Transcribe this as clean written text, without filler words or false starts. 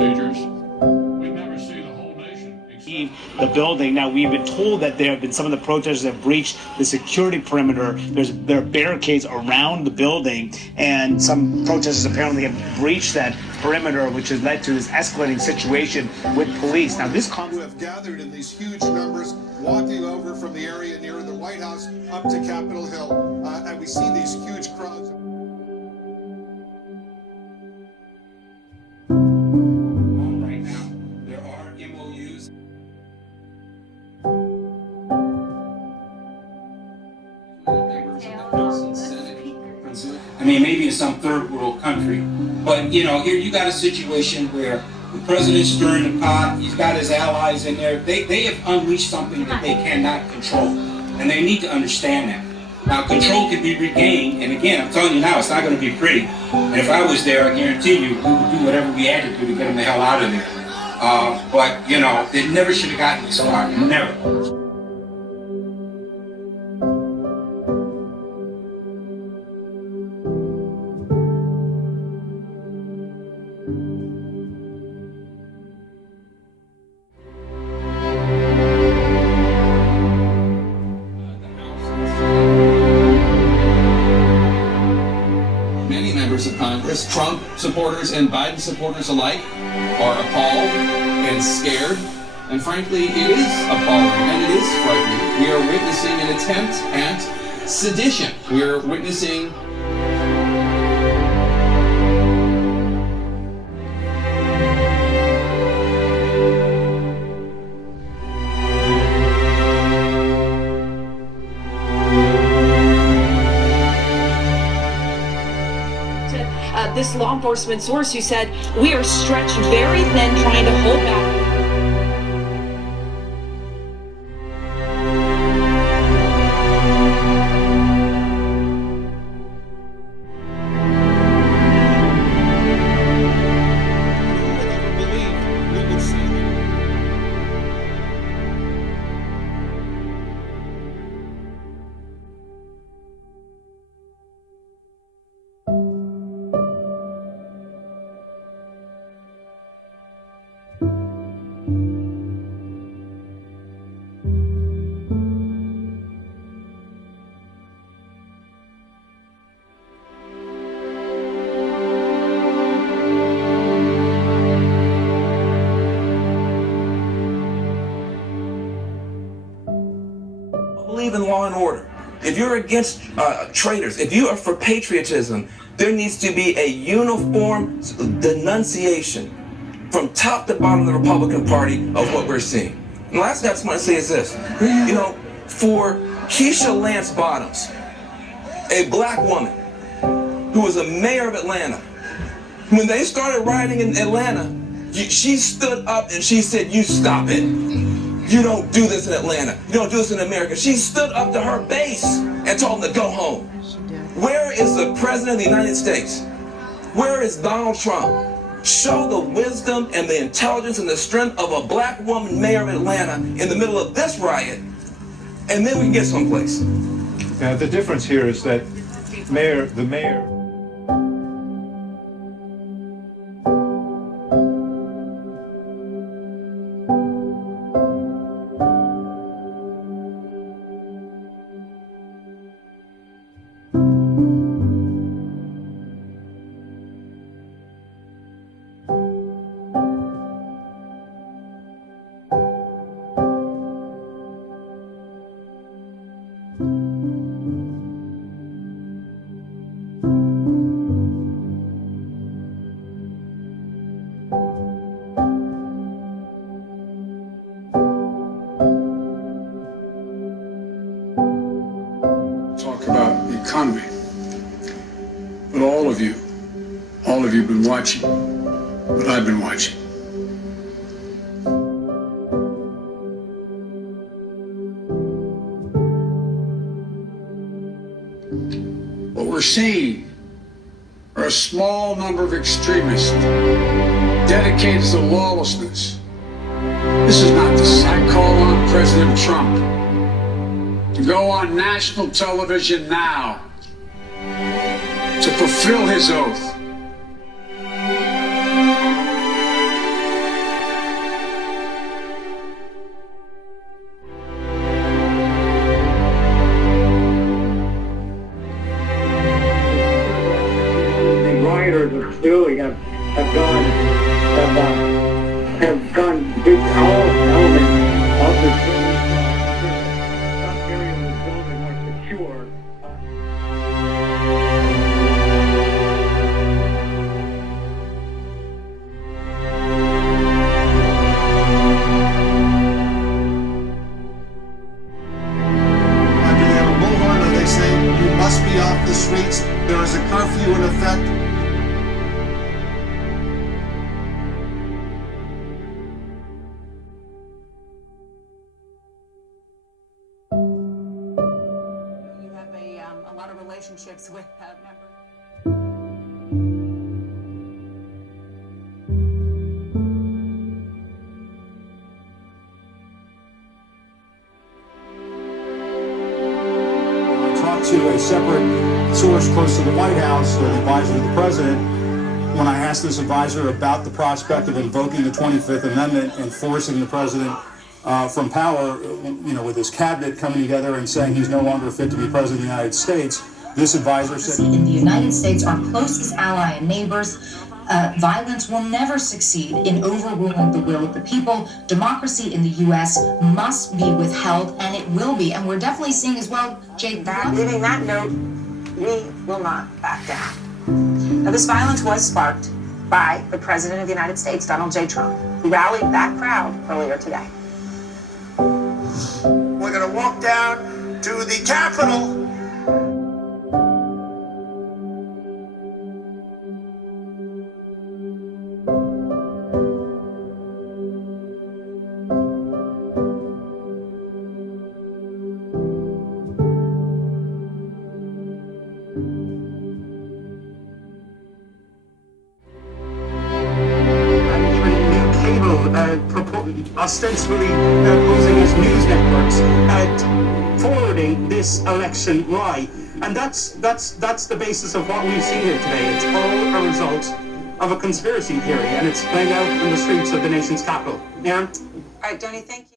procedures. We'd never see the whole nation except the building. Now, we've been told that there have been some of the protesters have breached the security perimeter. There are barricades around the building, and some protesters apparently have breached that perimeter, which has led to this escalating situation with police. Now, this who have gathered in these huge numbers, walking over from the area near the White House up to Capitol Hill, and we see these huge crowds. Right now, there are MOUs. I mean, maybe in some third world country, but you know, here you got a situation where the president's stirring the pot. He's got his allies in there. They have unleashed something that they cannot control, and they need to understand that. Now, control can be regained, and again, I'm telling you now, it's not going to be pretty. And if I was there, I guarantee you, we would do whatever we had to do to get them the hell out of there. But you know, it never should have gotten this far. Never. Of Congress, Trump supporters and Biden supporters alike, are appalled and scared, and frankly, it is appalling and it is frightening. We are witnessing an attempt at sedition. We are witnessing this law enforcement source who said, we are stretched very thin trying to hold back. Believe in law and order. If you're against traitors, if you are for patriotism, there needs to be a uniform denunciation from top to bottom of the Republican Party of what we're seeing. And the last thing I just want to say is this. You know, for Keisha Lance Bottoms, a black woman who was a mayor of Atlanta, when they started rioting in Atlanta, she stood up and she said, "You stop it. You don't do this in Atlanta. You don't do this in America." She stood up to her base and told them to go home. Where is the President of the United States? Where is Donald Trump? Show the wisdom and the intelligence and the strength of a black woman mayor of Atlanta in the middle of this riot, and then we can get someplace. Now, the difference here is that the mayor talk about the economy. But all of you have been watching what I've been watching. What we're seeing are a small number of extremists dedicated to lawlessness. This is not the I call on President Trump to go on national television now to fulfill his oath have gone big, all elements of the some areas of the building are secure. After they have a bullhorn and they say, you must be off the streets, there is a curfew in effect. You have a lot of relationships with members. I talked to a separate source close to the White House, an advisor to the president, when I asked this advisor about the prospect of invoking the 25th Amendment and forcing the president from power, with his cabinet coming together and saying he's no longer fit to be president of the United States. This advisor said, in the United States, our closest ally and neighbors, violence will never succeed in overruling the will of the people. Democracy in the U.S. must be withheld, and it will be. And we're definitely seeing as well, Jay, Leaving that note, we will not back down. Now, this violence was sparked by the President of the United States, Donald J. Trump, who rallied that crowd earlier today. We're going to walk down to the Capitol. Ostensibly posing as news networks, forwarding this election lie, and that's the basis of what we've seen here today. It's all a result of a conspiracy theory, and it's playing out in the streets of the nation's capital. Aaron? All right, Donnie, thank you.